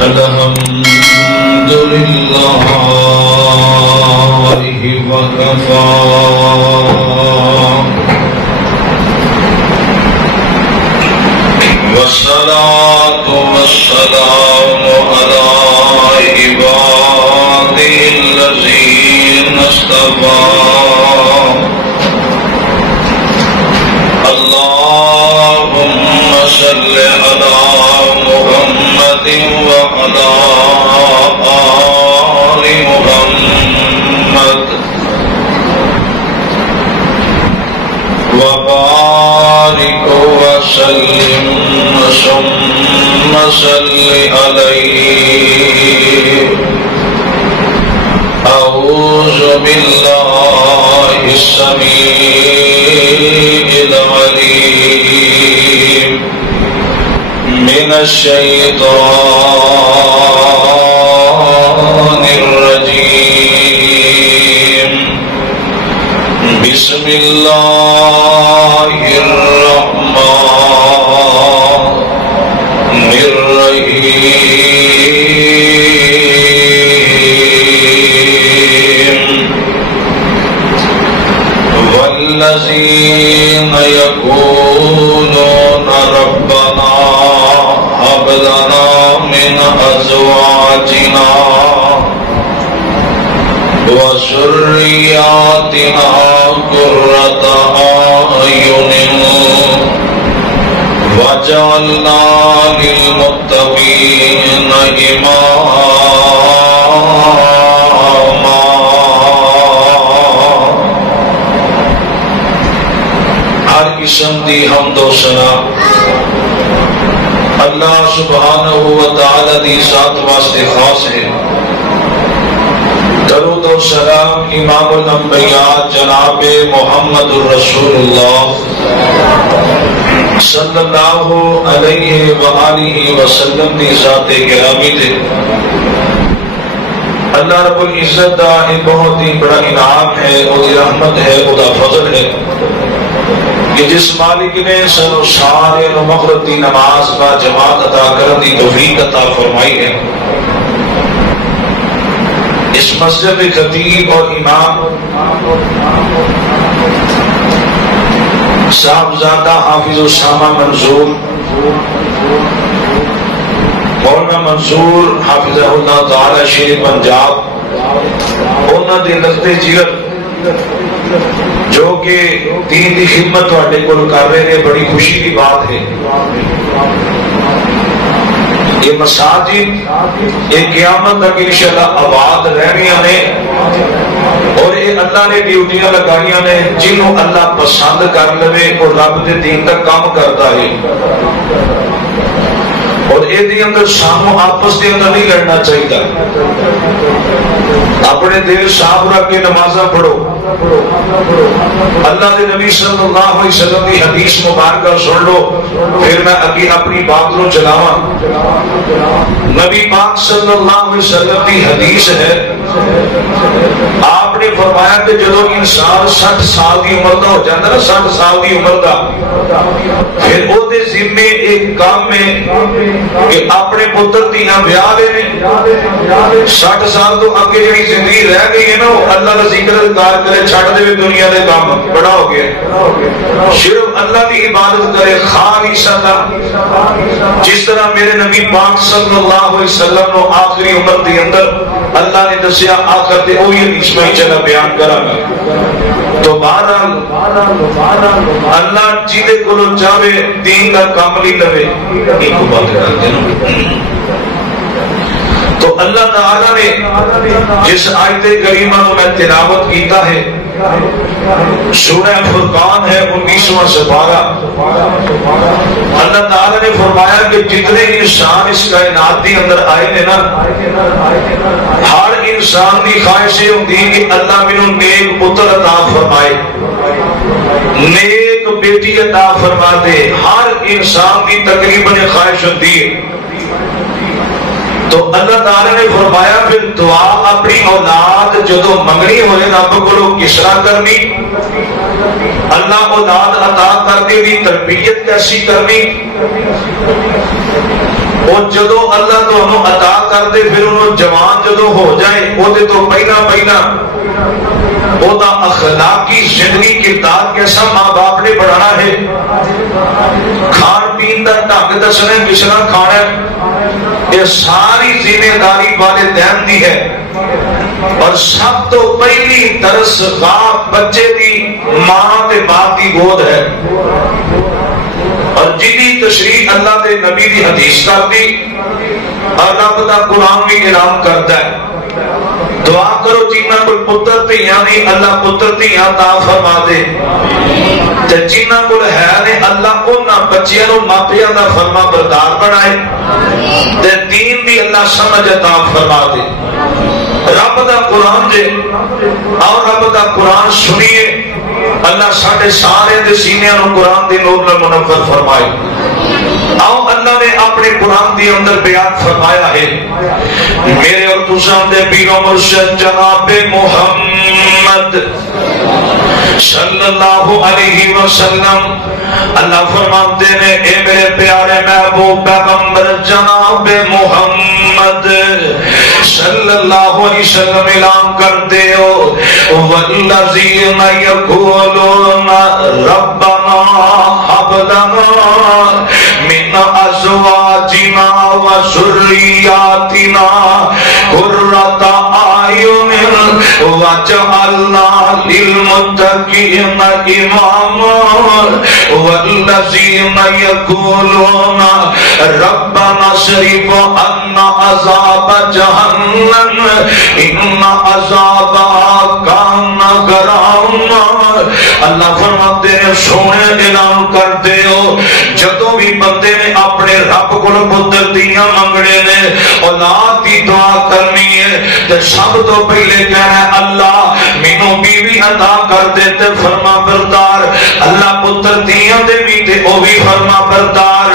الحمد لله وكفى والصلاة والسلام على عباده الذين اصطفى اللهم صل على محمد وعلى آل محمد وبارك وسلم ثم صل عليه أعوذ بالله السميع العليم من الشيطان الرجيم بسم الله الرحمن الرحيم والذين يقولون ربنا هب لنا من أزواجنا وذرياتنا قرة أعين واجعلنا للمتقين إماما. ہر قسم دی حمد و ثنا اللہ سبحانہ و تعالی دی ذات واسطے خاص ہے. درود و سلام امام الانبیاء جناب محمد الرسول اللہ صلی اللہ علیہ وآلہ وسلم دی ذات گرامی تے. اللہ رب العزت دا ایک بہت ہی بڑا انعام ہے، وہ دی رحمت ہے، وہ دا فضل ہے کہ جس مالک نے سنو سارے مغرب دی نماز با جماعت عطا کرن دی توفیق عطا فرمائی ہے. اس مسجد خطیب اور امام صاحبزادہ حافظ اسامہ منظور مولانا منظور حافظہ اللہ تعالی شیر پنجاب انہاں دے لگتے جگر جو کہ دین دی خدمت تواڈے کول کر رہے ہیں، بڑی خوشی کی بات ہے. یہ مساجد یہ قیامت تک انشاءاللہ آباد رہنیاں نے اور یہ اللہ نے ڈیوٹیاں لگائیاں نے جنہوں اللہ پسند کر لے اور رب دے دین تک کام کرتا ہے. اور یہ دی اندر سانو آپس دے اندر نہیں لڑنا چاہیے. اپنے دل صاف رکھ کے نمازاں پڑھو. اللہ دے نبی صلی اللہ علیہ وسلم کی حدیث مبارکہ سن لو، پھر میں اگے اپنی بات نو چلاواں. نبی پاک صلی اللہ علیہ وسلم کی حدیث ہے، آپ نے فرمایا کہ جدو انسان 60 سال کی عمر دا ہو جاتا ہے نا، 60 سال کی عمر دا، پھر وہ دے ذمے ایک کام ہے کہ اپنے پتر دیاں بیاہ لینے. 60 سال تو اگے جڑی زندگی رہ گئی ہے نا، وہ اللہ کا ذکر اذکار کرے، چھڈ دے دنیا دے کام، بڑا ہو گیا. صرف اللہ کی عبادت کرے خالصتا، جس طرح میرے نبی پاک صلی اللہ علیہ وسلم نو آخری عمر دے اندر اللہ نے دسیا آخر تے وہی حدیث میں چلا بیان کراں گا. تو بہرحال اللہ جیدے کولو چاہے دین کا کام نہیں لوے ایک بات کر دے. تو اللہ تعالیٰ نے جس آیت کریمہ کو میں تلاوت کیتا ہے، سورہ فرقان ہے 19واں سپارہ. اللہ تعالیٰ نے فرمایا کہ جتنے انسان اس کائنات کے اندر آئے ہیں نا، ہر انسان کی خواہش یہ ہوتی ہے کہ اللہ مینوں نیک پتر عطا فرمائے، نیک بیٹی عطا فرما دے. ہر انسان کی تقریباً خواہش ہوتی ہے. تو اللہ تعالی نے فرمایا پھر دعا اپنی اولاد جدو منگنی ہوئے رب کو کس طرح کرنی، اللہ اولاد عطا کرنے کی تربیت کیسی کرنی، اور جدو اللہ تو عطا کر دے پھر انہوں جوان جدو ہو جائے وہ تو پہلا وہ دا اخلاقی زندگی کردار کیسا ماں باپ نے بڑھانا ہے، کھان پین کا ڈھنگ دسنا کس طرح کھانا ہے، یہ ساری ذمہ داری والدین دی ہے، اور سب تو پہلی درس گاہ بچے دی ماں تے باپ دی گود ہے، اور جدی تشریح اللہ دے نبی دی حدیث کر دی اور رب دا قرآن بھی اعلان کرتا ہے، دعا کرو جنہ کوئی پتر دھیاں نہیں اللہ پتر دھیاں عطا فرما دے، تے جنہ کول ہے نے اللہ انہاں بچیاں نوں ماپیاں دا فرما بردار بنائے، تے دین بھی اللہ سمجھ عطا فرما دے۔ رب دا قرآن دے اور رب دا قرآن سنیے، اللہ ساڈے سارے دے سینیاں نوں قرآن دے نور نال منور فرمائے۔ آؤ اللہ نے اپنے قرآن دی اندر بیان فرمایا ہے، میرے اور تساں دے پیر و مرشد جناب محمد صلی اللہ علیہ وسلم اللہ فرماتے ہیں اے میرے پیارے محبوب پیغمبر جناب محمد صلی اللہ علیہ وسلم اعلان کرتے ہو والذین یقولون ربنا هب لنا من ازواجنا وذریاتنا قرۃ اعین واجعلنا للمتقین اماما والذین یقولون ربنا اصرف عنا عذاب جہنم ان عذابها کان غراما۔ اللہ فرماتے ہیں سونے اعلان کرتے ہو جدوں بھی بندے نے اپنے رب کو پتر دیاں منگنے نے اولاد دی دعا کرنی ہے تے سب تو پہلے کہنا ہے اللہ مینوں بیوی عطا کر دے تے فرما بردار، اللہ پتر دیاں دے بھی تے او بھی فرما بردار،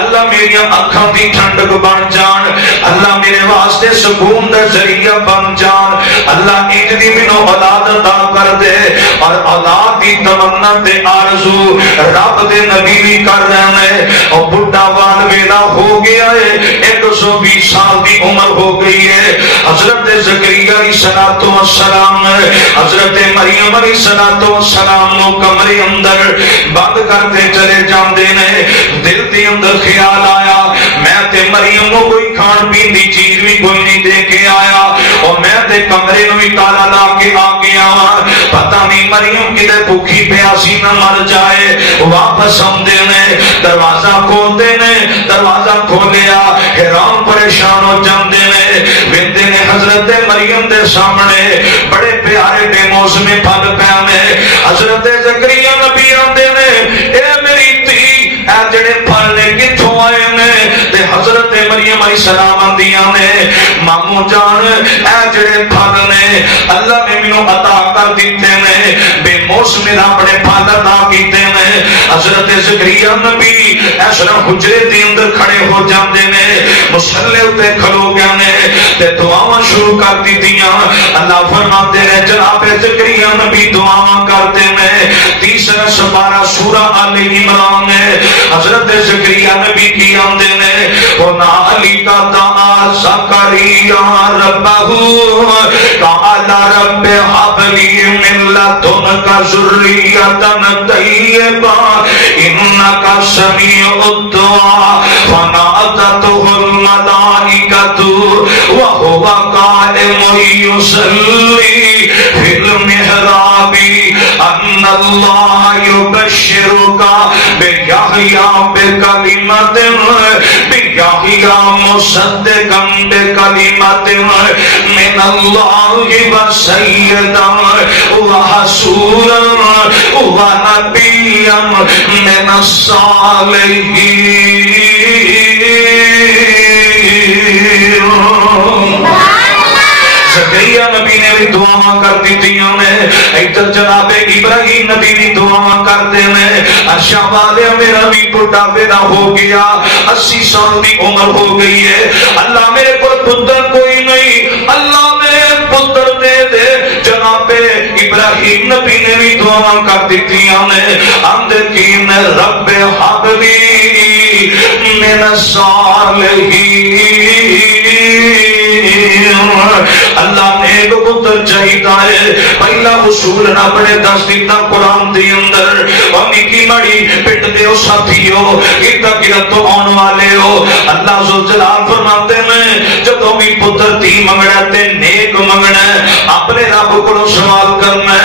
اللہ میری اکھاں دی ٹھنڈک بن جان، اللہ میرے واسطے سکون دا ذریعہ بن جان، اللہ انج دی مینوں اولاد عطا کر دے۔ اور اولاد دی تمنا تے آرزو رب دے نبی بھی کر رہے ہیں، اور بڈھا وال ویلا ہو گیا ہے، 120 سال دی عمر ہو گئی ہے، حضرت زکریا علیہ السلام حضرت مریم علیہ السلام نو کمرے اندر بند کرتے چلے جاندے نے، دل دے اندر خیال آیا میں تے مریم نو کوئی کھان پین دی چیز بھی کوئی نہیں دے کے آیا، اور میں تے کمرے نو بھی تالا لا کے آ گیا، پتہ نہیں مریم کدے بھوکی پیاسی نہ مر جائے، واپس آندے نے دروازہ کھولتے نے، دروازہ کھولیا حیران پریشان ہو جاندے نے، ویندے نے حضرت مریم دے سامنے بڑے پیارے بے موسمی پھل پے نے، حضرت زکریا نبی آندے نے اے میری تھی اے جڑے پھل نے کتھوں آئے نے، تے حضرت مریم علیہ السلام آندیاں نے مامو جان اے جڑے پھل نے اللہ نے مینوں عطا کر دیتے نے، بے موسمی اپنے پھل عطا کیتے نے۔ حضرت زکریا نبی اس طرح حجرے دے اندر کھڑے ہو جاندے نے، مصلی اتے کھلو گئے نے تے دعاواں شروع کر دتیاں، اللہ فرماتے ہیں جناب زکریا نبی دعاواں کرتے ہیں، تیسرا سپارہ سورہ آل عمران ہے، حضرت زکریا نبی کی آندے نے علی کا دعا زکریا ربہ قال رب هب لي من لدنك ذرية طيبة إنك سميع الدعاء فنادته الملائكة وهو قائم يصلي في المحراب أن الله يبشرك بيحيى بيحيى مصدقا بكلمة من الله وسيدا وحسولا ونبيا من الصالحين۔ زکریا نبی نے بھی دعا کر دیتیاں نے، ادھر جناب ابراہیم نبی بھی دعا کرتے ہیں، ارشا والے میرا بھی بڑھاپے دا ہو گیا، 80 سال کی عمر ہو گئی ہے، اللہ میرے کو پتر کوئی نہیں، اللہ میرے پتر دے دے۔ جناب ابراہیم نبی نے بھی دعا کر دیتیاں نے، اندکین رب حبلی من الصالحین، اللہ نے ایک پتر چاہیتا ہے، پہلا اصول رب نے دس دیتا قرآن دے اندر، امی کی مڑی پٹ دے ہو ساتھیو، ادھا گرد تو آن والے ہو، اللہ ذوالجلال فرماتے ہیں جب بھی پتر تھی منگنا تے نیک منگنا، اپنے رب کو سوال کرنا،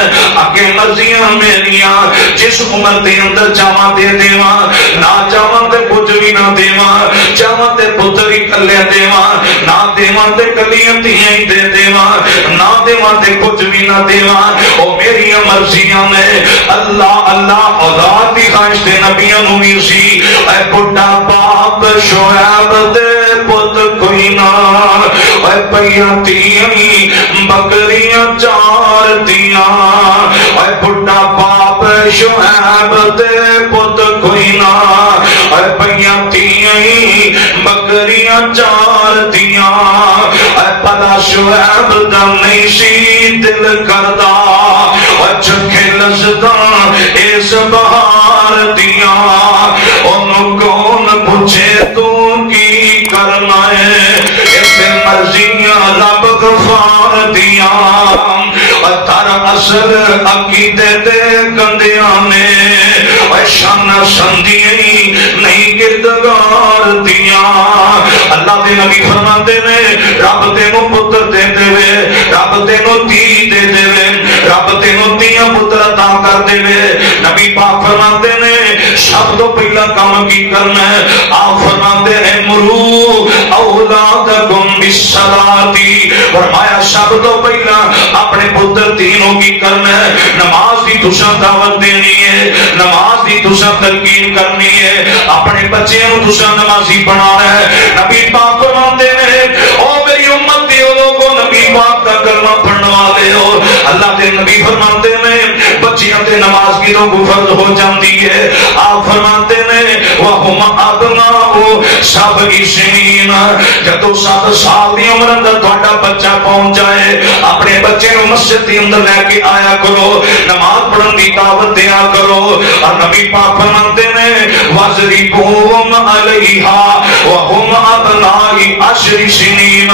اگے مرضیاں میریاں، جس عمر دے اندر چاواں دے دیواں، نہ چاواں تے کچھ بھی نہ دیواں، چاواں تے پتر ہی کلے دیواں، نہ دیواں تے کلیاں تیاں ہی دے دیواں، نہ دیواں تے کچھ بھی نہ دیواں، او میری مرضیاں نے۔ اللہ اللہ اولاد دی خواہش تے نبیاں نو بھی سی، اے بڑھا باپ شعیب دے پت کوئی نہ، اے پیاں تیاں بکریاں چار دیاں، اے بڑھا باپ شعیب دے پت کوئی نہ، اے پیاں تیاں بکریاں چار دیاں، اے پلا شعیب دا نہیں سی دل کردا، اے چکھے لذتاں اس بہار دیاں، انہوں کون پوچھے تو کی کرنا ہے، اس مرضیاں رب غفار دیاں، تر اصل عقیدے دے گندیاں نے، شان سندھی نہیں گردگار دیاں۔ اللہ دے نبی فرماتے نے رب تینوں پتر دے دے، رب تینوں دھی دے دے، رب تینوں دھیاں پتر عطا کر دے، نبی پاک فرماتے نے سب تو پہلا کام کی کرنا ہے، آپ فرماتے ہیں مرو اولادکم بالصلاۃ، فرمایا سب تو پہلا اپنے پتر تینوں کی کرنا ہے، نماز دی تساں دعوت دینی ہے، نماز دی تساں تلقین کرنی ہے، اپنے بچیاں نو تساں نمازی بنانا ہے۔ نبی پاک فرماتے ہیں او میری امت دیو لوگوں، نبی پاک کا کلمہ پڑھنے والے ہو، اللہ دے نبی فرماتے ہیں بچیاں تے نماز کی تو فرض ہو جاتی ہے، آپ فرماتے ہیں وَهُمْ أَبْنَاءُ سَبْعِ سِنِينَ، جدو 7 سال دی عمر اندر تہاڈا بچہ پہنچ جائے، اپنے بچے کو مسجد کے اندر لے کے آیا کرو، نماز پڑھن دی دعوت دیا کرو، اور نبی پاک فرماتے ہیں وَضْرِبُوهُمْ عَلَيْهَا وَهُمْ أَبْنَاءُ 10 سِنِينَ،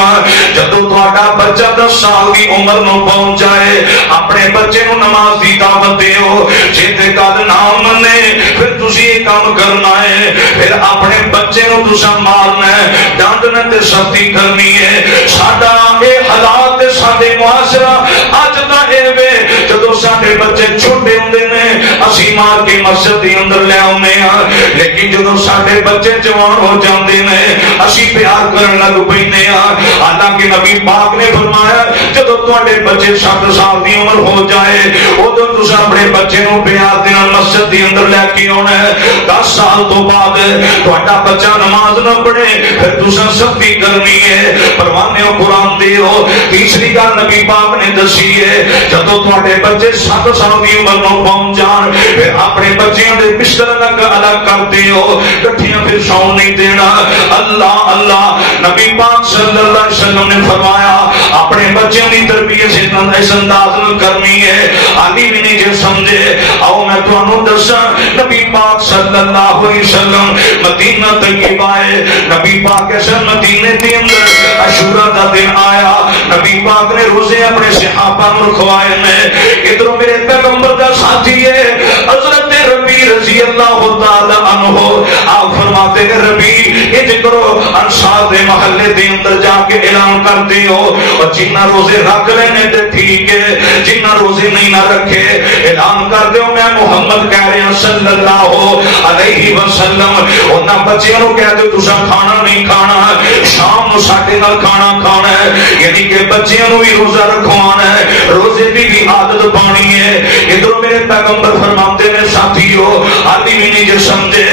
جدو تہاڈا بچہ 10 سال دی عمر نو پہنچ جائے، اپنے بچے نو نماز دی دعوت دیو، جے تے گل نہ منے پھر تسی یہ کام کرنا ہے، پھر اپنے بچے نو تساں مارنا ہے، ڈانٹنا تے سختی کرنی ہے۔ ساڈا اے حالات تے ساڈے معاشرہ اج دا اے وے، جدو ساڈے بچے چھوٹے ہوندے نے اسی مار کے مسجد دے اندر لے آونے ہاں، لیکن جدو ساڈے بچے جوان ہو جاندے نے اسی پیار کرن لگ پیندے ہاں۔ حالانکہ نبی پاک نے فرمایا جدو تواڈے بچے 7 سال دی عمر ہو جائے ادو تساں اپنے بچے نو پیار دے نال مسجد دے اندر لے کے آنا ہے۔ 10 سال تو بعد تہاڈا بچہ نماز نہ پڑھے پھر تساں سختی کرنی ہے، پروانے قرآن دے ہو۔ تیسری گل نبی پاک نے دسی ہے جدو تہاڈے بچے 7 سال دی عمر نو پہنچ جان پھر اپنے بچیاں دے بستر الگ کر دیو، کٹھیاں پھر سون نہیں دینا۔ اللہ اللہ نبی پاک صلی اللہ علیہ وسلم نے فرمایا اپنے بچوں کی تربیت اس انداز میں کرنی ہے، علی بھی نہیں جے سمجھے۔ آؤ میں تمہوں دساں نبی پاک صلی اللہ علیہ وسلم مدینہ طیبہ ہے، نبی پاک ایسا مدینے کے اندر عاشورہ کا دن آیا، نبی پاک نے روزے اپنے صحابہ کو رکھوائے میں، ادھر میرے پیغمبر کا ساتھی ہے حضرت ربی رضی اللہ تعالی عنہ، آپ فرماتے ہیں ربی انج کرو انصار دے محلے دے اندر جا کے اعلان کر دیو، اور جنہ روزے رکھ لینے تے ٹھیک ہے، جنہ روزے نہیں نہ رکھے اعلان کر دیو میں محمد کہہ رہا صلی اللہ علیہ وسلم، انہاں بچیاں نو کہہ دیو تساں کھانا نہیں کھانا، شام نو ساڈے نال کھانا کھانا ہے، یعنی کہ بچیاں نو بھی روزہ رکھوانا ہے، روزے دی بھی عادت پانی ہے۔ ادھر میرے پیغمبر فرماتے ہیں ساتھیو علی بھی نہیں جو سمجھے،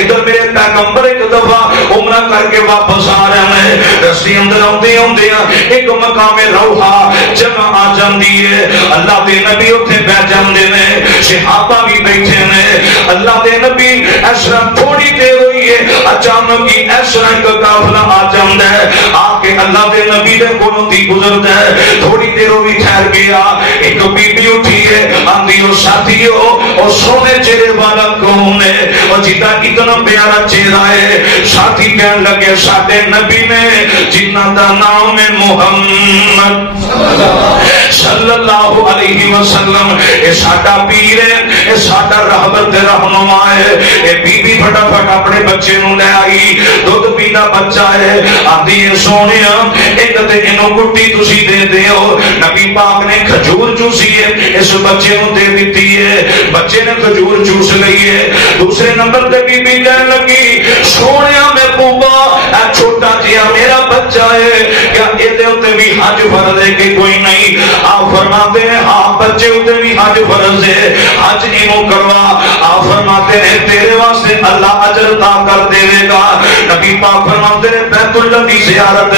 ادھر میرے پیغمبر ایک دفعہ عمرہ پورا کر کے واپس آ رہے ہیں. رستے اندر آتے آتے ایک مقام روحا جگہ آ جاتی ہے. اللہ دے نبی اتنے بیٹھ جاتے ہیں, صحابہ بھی بیٹھے ہیں. اللہ دے نبی اس طرح تھوڑی دیر ہوئی ہے, اچانک ہی اس طرح ایک قافلہ آ جاتا ہے. آ کے اللہ دے نبی دے کولوں دی گزرتا ہے. تھوڑی دیر وہ بھی ٹھہر گیا, ایک بی بی اٹھی ہے, آندی او ساتھیو او سونے چہرے والا کون ہے, اور جیتا اتنا پیارا چہرہ ہے. ساتھی کہنے لگے ساڈے نبی نے جنہ دا نام ہے محمد صلی اللہ علیہ وسلم, اے ساڈا پیر ہے, اے ساڈا رہبر تے رہنما ہے. اے بی بی فٹافٹ اپنے بچے نو لے آئی, دودھ پینا بچہ ہے. آندی ہے سونیا ایک تے اینو گٹی تسی دے دیو. نبی پاک نے کھجور چوسی ہے, اس بچے نو دے دیتی ہے. بچے نے کھجور چوس لئی ہے. دوسرے نمبر تے بی بی کہنے لگی سونیا میں بوبا اے چھوٹا جیا میرا بچہ ہے, کیا اے دے اوتے بھی حج فرض ہے کہ کوئی نہیں؟ آپ فرماتے ہیں ہاں بچے اوتے بھی حج فرض ہے, حج اینو کروا. آپ فرماتے ہیں تیرے واسطے اللہ اجر عطا کر دے گا. نبی پاک فرماتے ہیں بیت اللہ دی زیارت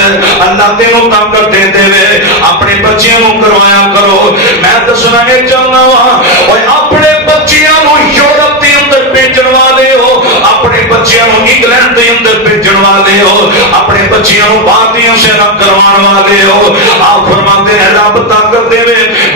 اللہ تینوں طاقت دے دے, اپنے بچیاں نو کروایا کرو. میں دسنا یہ چاہنا وا اوے اپنے بچیاں نو یورپ دے اندر بھیجن والے ہو, اپنے بچیاں نو انگلینڈ دے اندر بھیجن والے ہو, اپنے بچیاں نو باتیاں سے نہ کروان والے ہو. آپ فرماتے ہیں رب طاقت دے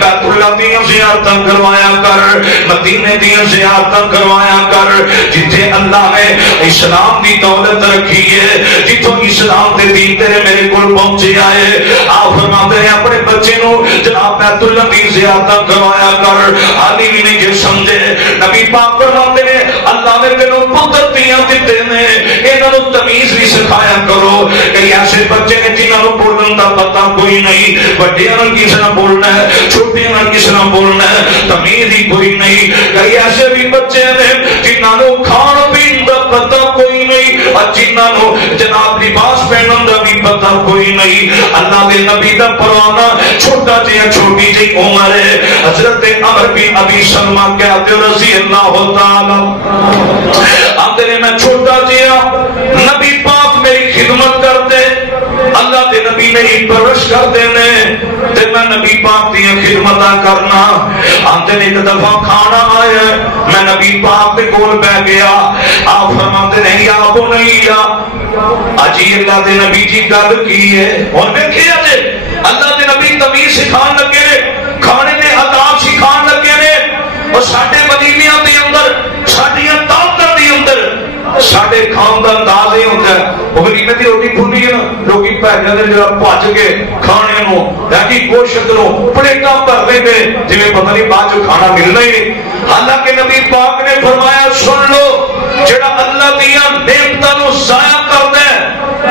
بیت اللہ دی زیارتاں کروایا کر, مدینے دی زیارتاں کروایا کر, جتھے اللہ نے اسلام دی دولت رکھی ہے, جتھوں اسلام دے دین تیرے میرے کول پہنچے آئے. آپ فرماتے ہیں اپنے بچے نو جناب بیت اللہ دی زیارتاں کروایا کر. حالی بھی نہیں جے سمجھے, نبی پاک فرماتے ہیں اللہ نے تینوں پتر دیاں دتے نے, انہاں نو تمیز بھی سکھایا کرو. کئی ایسے بچے نے جنہاں نو بولن دا پتہ کوئی نہیں, بڑیاں نال کس طرح بولنا ہے, چھوٹیاں نال کس طرح بولنا ہے, تمیز ہی کوئی نہیں. کئی ایسے بھی بچے نے جنہاں نو کھان پین دا پتہ کوئی نہیں, اور جنہاں نو جناب لباس پہنن دا بھی پتہ کوئی نہیں. اللہ دے نبی دا پروانہ چھوٹا جہا چھوٹی جی عمر ہے. حضرت عمر بن ابی سلمہ کہتے رضی اللہ تعالی آتے نے میں چھوٹا جہا نبی پاک میری خدمت کرتے, اللہ دے نبی میری پرورش کرتے نے, تے میں نبی پاک دی خدمتاں کرنا. آتے نے ایک دفعہ کھانا آیا, میں نبی پاک دے کول بیٹھ گیا. آپ فرماتے نہیں یا بنیا, اجی اللہ دے نبی جی گل کی ہے, اور دیکھیا جے اللہ دے نبی تمیز سکھان لگے, کھانے دے آداب سکھان لگے نے. اور ساڈے مدینیاں دے اندر ساڈیاں دعوتاں دے اندر ساڈے کھان دا انداز یہ ہوتا ہے, وہ غریبے دی روٹی کھلی ہے نا, لوگ بھائی جاندے جڑا بھج کے کھانے نو باقی گوشت نو پلیٹاں بھر دے پے جویں پتہ نہیں بعد چ کھانا ملنا ہی نہیں. حالانکہ نبی پاک نے فرمایا سن لو, جڑا اللہ دیاں نعمتاں نو ضائع کردا ہے,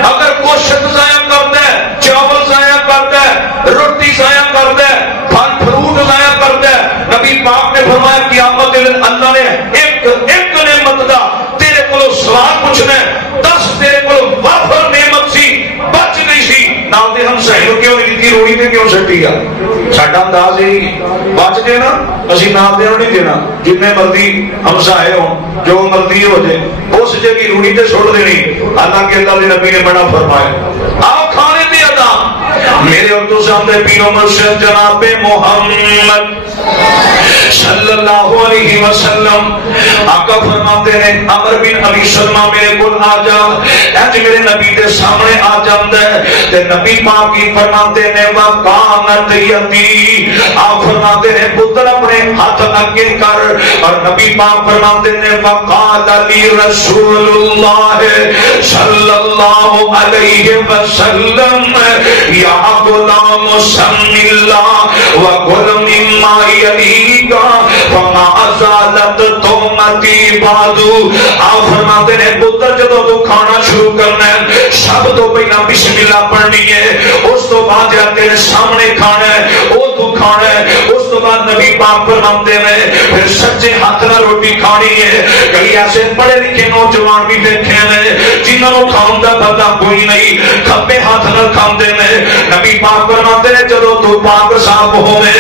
اگر گوشت ضائع کردا ہے, چاول ضائع کردا ہے, روٹی ضائع کردا ہے, پھل فروٹ ضائع کردا ہے, نبی پاک نے فرمایا قیامت دن اللہ نے ایک نعمت دا تیرے کولو سوال پوچھنا ہے, 10 تیرے کولو وافر نعمت سی بچ گئی سی, نال دے ہم سہیو کیوں نہیں دتی, روڑی تے کیوں سٹی آ. ساڈا انداز یہی بچ گئے نا, اسی نال دے نہیں دینا, جتنے مرضی ہم سہے ہو جو مرضی ہو جائے اس جگہ روڑی تے چھوڑ دینی. حالانکہ اللہ دے نبی نے بڑا فرمایا آپ کھانے دے ادا میرے اور تو سامنے پیر و مرشد جناب محمد صلی اللہ علیہ وسلم آقا فرماتے ہیں عمر بن ابی سلمہ میرے کول آ جا, اج میرے نبی دے سامنے آ جاندا ہے. تے نبی پاک کی فرماتے ہیں وقامت یتی, آپ فرماتے ہیں پتر اپنے ہاتھ اگے کر, اور نبی پاک فرماتے ہیں وقال لی رسول اللہ صلی اللہ علیہ وسلم یا غلام سم اللہ وکل مما یلیکا فما ازالت تومتی بادو. آپ فرماتے ہیں پتر جدو تو کھانا شروع کرنا ہے سب تو پہلا بسم اللہ پڑھنی ہے, اس تو بعد جا تیرے سامنے کھانا ہے وہ تو کھانا ہے, اس تو بعد نبی پاک فرماتے ہیں پھر سچے ہاتھ نہ روٹی کھانی ہے. کئی ایسے پڑھے لکھے نوجوان بھی دیکھے ہیں جنہوں کو کھاؤں دا پتہ کوئی نہیں, کھبے ہاتھ نہ کھاندے نے. نبی پاک فرماتے ہیں جدو تو پاک صاف ہوے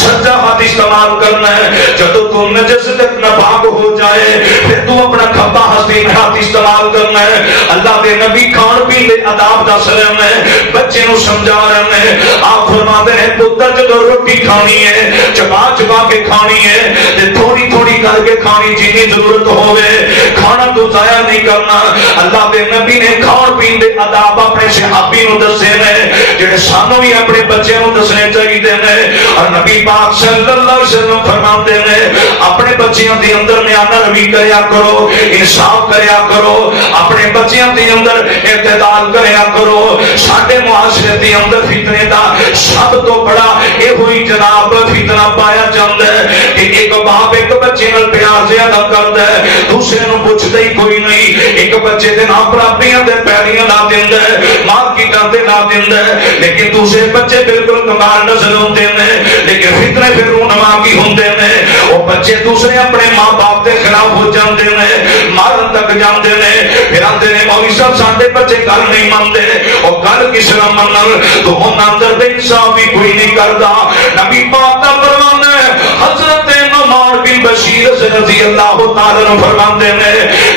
سجا ہاتھ استعمال کرنا ہے, جدو تو نجس تک ناپاک ہو جائے پھر تو اپنا کھبا ہستی میں ہاتھ استعمال کرنا ہے. اللہ دے نبی کھان پین دے آداب دس رہے ہیں, بچے نو سمجھا رہے ہیں. آپ فرماتے ہیں پتر جدو روٹی کھانی ہے چبا چبا کے کھانی ہے تے تھوڑی تھوڑی کر کے کھانی جتنی ضرورت ہوے, کھانا تو ضائع نہیں کرنا. اللہ دے نبی نے کھان پین دے آداب اپنے صحابی نو دسے نے جڑے سانو بھی اپنے بچے نو دسنے چاہیے نے. اور نبی پاک صلی اللہ علیہ وسلم فرماتے ہیں اپنے بچیاں دے اندر میانہ روی کریا کرو, انصاف کریا کرو, اپنے بچیاں دے اندر اعتدال کریا کرو. ساڈے معاشرے دے اندر فتنے دا سب تو بڑا یہ ہوئی جناب فتنہ پایا جاتا ہے کہ ایک باپ ایک بچے نال پیار زیادہ کرتا ہے, دوسرے نو پوچھتا ہی کوئی نہیں. ایک بچے دے نام پرابیاں دے پیریاں لا دیندا ہے, مارکیٹاں تے لا دیندا ہے, لیکن دوسرے بچے بالکل کمال نظر ہوندے نے. لیکن فتنے پھر رونما کی ہوندے نے, وہ بچے دوسرے اپنے ماں باپ دے خلاف ہو جاندے نے, مارن تک جاندے نے. پھر آندے نے مولوی صاحب ساڈے بچے گل نہیں مانتے, وہ گل کس طرح منن تو انہاں اندر تے انصاف بھی کوئی نہیں کردا. نبی پاک دا فرمان ہے حضرت نعمان بن بشیر رضی اللہ تعالی عنہ فرماندے نے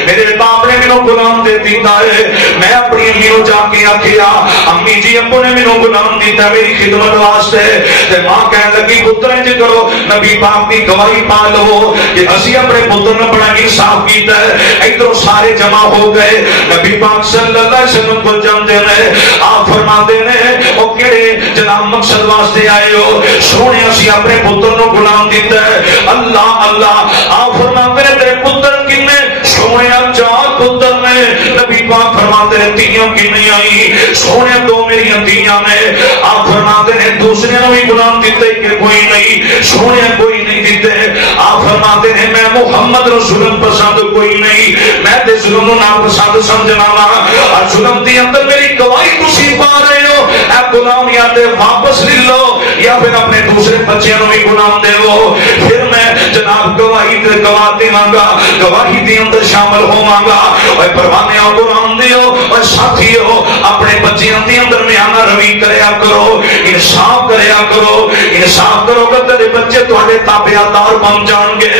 میرے باپ نے مینوں غلام دے دیتا ہے. میں اپنی امی نو جا کے آکھیا امی جی ابو نے مینوں غلام دیتا میری خدمت واسطے, تے ماں کہن لگی پتر انج کرو نبی پاک دی گواہی پا لو کہ اسی اپنے پتر نے بڑا انصاف کیتا ہے. ادھر سارے جمع ہو گئے, نبی پاک صلی اللہ علیہ وسلم کو جاندے نے. آپ فرماندے نے او کیڑے جناب مقصد واسطے آئے ہو؟ سونے اسی اپنے پتر نو غلام دیتا ہے. اللہ اللہ. آپ فرماندے نے تیرے پتر کنے؟ سونے 4 پتر نے. نبی پاک فرماتے ہیں تیاں کی نہیں آئی, سونے 2 میری تیاں نے. آپ فرماتے ہیں دوسرے نے بھی غلام دیتے کہ کوئی نہیں, سونے کوئی نہیں دیتے. آپ فرماتے ہیں میں محمد رسول پسند کوئی نہیں, میں تے ظلم نو ناپسند سمجھنا وا, اور ظلم دی اندر میری گواہی تسی پا رہے ہو. اے غلام یا تے واپس لے لو یا پھر اپنے دوسرے بچے نو بھی غلام دے لو, پھر میں جناب گواہی تے گواہ دیواں گا, گواہی دے اندر شامل ہوواں گا. اے پروانے او غلام دیو اور ساتھیو اپنے بچیاں دے اندر میانہ روی کریا کرو, انصاف کریا کرو. انصاف کرو گے تیرے بچے تواڈے تابعدار بن جان گے.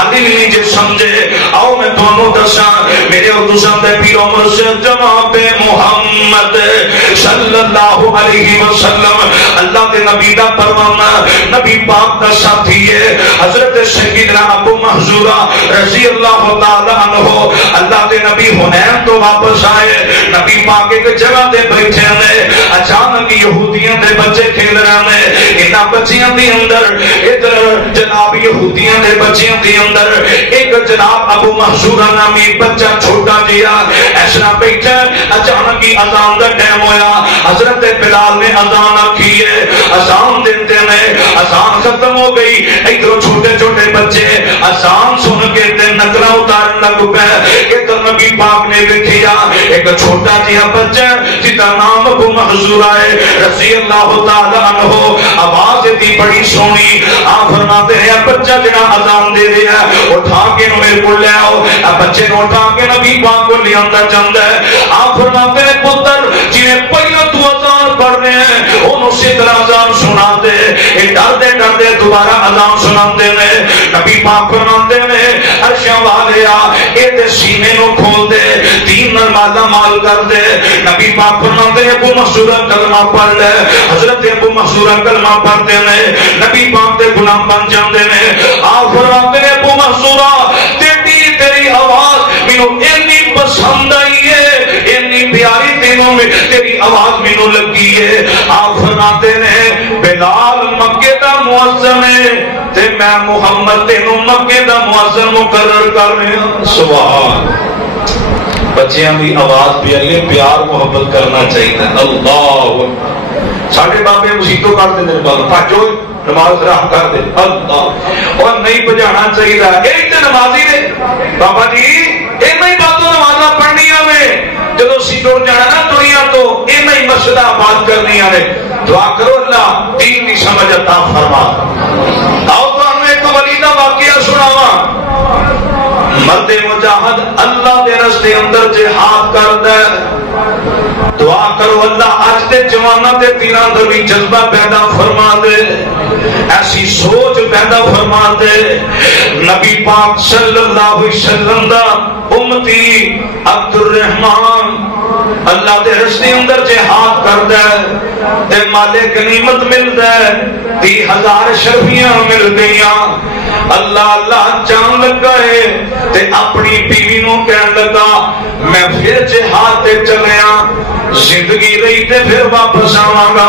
آدھی بھی نہیں جے سمجھے. آؤ میں تانوں دساں میرے اور تساں دے پیر و مرشد جناب محمد صلی اللہ علیہ وسلم اللہ دے نبی دا پروانہ, نبی پاک دا ساتھی ہے حضرت سیدنا ابو محذورہ رضی اللہ تعالی عنہ. اللہ دے نبی حنین تو واپس آئے, نبی پاک ایک جگہ دے بیٹھے نے, اچانک یہودیاں دے بچے کھیل رہے ہیں. انہاں بچیاں دے اندر ادھر جناب یہودیاں دے بچیاں دے اندر ایک جناب ابو محذورہ نامی بچہ چھوٹا جیا ایسا بیٹھا. اچانک ہی اذان دا ٹائم ہویا, حضرت بلال نے اذان آکھی ہے, اذان دیتے ہیں, اذان ختم ہو گئی. ادھر چھوٹے چھوٹے بچے اذان سن کے تے نقلہ اتارن لگ پے. ادھر نبی پاک نے دیکھیا ایک چھوٹا جہا بچہ جس کا نام ابو محذورہ ہے رضی اللہ تعالی عنہ. آواز دی بڑی سونی. آپ فرماتے ہیں بچہ جڑا اذان دے رہا ہے اٹھا کے میرے کو لے آؤ. بچے کو اٹھا کے نبی پاک کو لے آندا جاندا ہے. آپ فرماتے ہیں پتر جنہیں پہلا تو اذان پڑھ رہے ہیں انہوں اسی طرح اذان سنا دے. یہ ڈردے ڈردے دوبارہ اذان سنا دے. نبی پاک فرماتے ہیں عرشاں والیا اے تے سینے نو کھول دے, دین نال مالا مال کر دے. نبی پاک فرماتے ہیں ابو محذورہ کلمہ پڑھ لے. حضرت ابو محذورہ کلمہ پڑھتے ہیں, نبی پاک دے غلام بن جاندے نے. آپ فرماتے ہیں ابو محذورہ تیری آواز مینوں اتنی پسند آئی ہے, اتنی پیاری تینوں میں تیری آواز مینوں لگی ہے. آپ فرماتے ہیں بلال مکے دا مؤذن ہے تے میں محمد تینوں مکے دا مؤذن مقرر کر رہا ہوں. سبحان. بچیاں دی آواز پیاری, پیار محبت کرنا چاہیے. اللہ ساڈے بابے مسیتوں کرتے ہیں بال پاجو نماز راہ کر دے. اللہ اور نہیں بجانا چاہیے. ایک تے نمازی نے بابا جی اینا ہی باتوں نمازاں پڑھنیاں نے, جدو سیٹوں جانا نا دنیا تو اینا ہی مسجد آباد کرنیاں نے. دعا کرو اللہ دین کی سمجھ عطا فرما. آؤ تو ہم ایک ولی دا واقعہ سناواں. مرد مجاہد اللہ دے رستے اندر جہاد کردا ہے. دعا کرو اللہ اج دے جواناں دے دلاں اندر بھی جذبہ پیدا فرما دے. ایسی سوچ پیدا فرما دے نبی پاک صلی اللہ علیہ وسلم دا امتی عبد الرحمان اللہ دے رستے اندر جہاد کردا ہے تے مال غنیمت ملدا ہے 30,000 شرفیاں مل گئیاں اللہ اللہ جان لگا ہے تے اپنی بیوی نو کہن لگا میں پھر جہاد تے چلیا زندگی رہی تے پھر واپس آواں گا